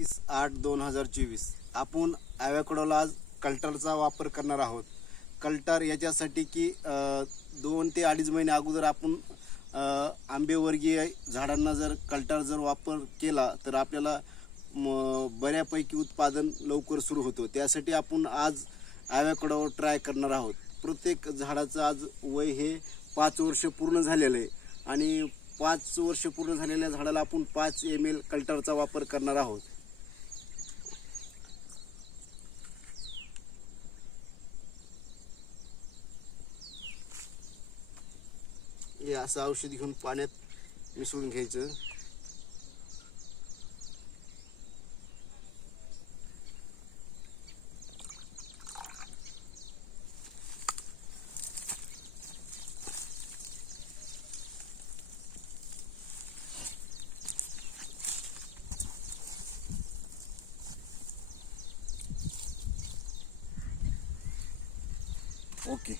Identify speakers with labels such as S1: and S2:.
S1: तीस आठ दोन हजार चोवीस. आपण ॲव्हॅकडोला आज कल्टरचा वापर करणार आहोत. कल्टर याच्यासाठी की दोन ते अडीच महिने अगोदर आपण आंबेवर्गीय झाडांना जर कल्टर जर वापर केला तर आपल्याला बऱ्यापैकी उत्पादन लवकर सुरू होतो. त्यासाठी आपण आज ॲव्हॅकडोवर ट्राय करणार आहोत. प्रत्येक झाडाचं आज वय हे पाच वर्ष पूर्ण झालेलं आहे. आणि पाच वर्ष पूर्ण झालेल्या झाडाला आपण पाच एम एल कल्टरचा वापर करणार आहोत. हे असं औषध घेऊन पाण्यात मिसळून घ्यायचं ओके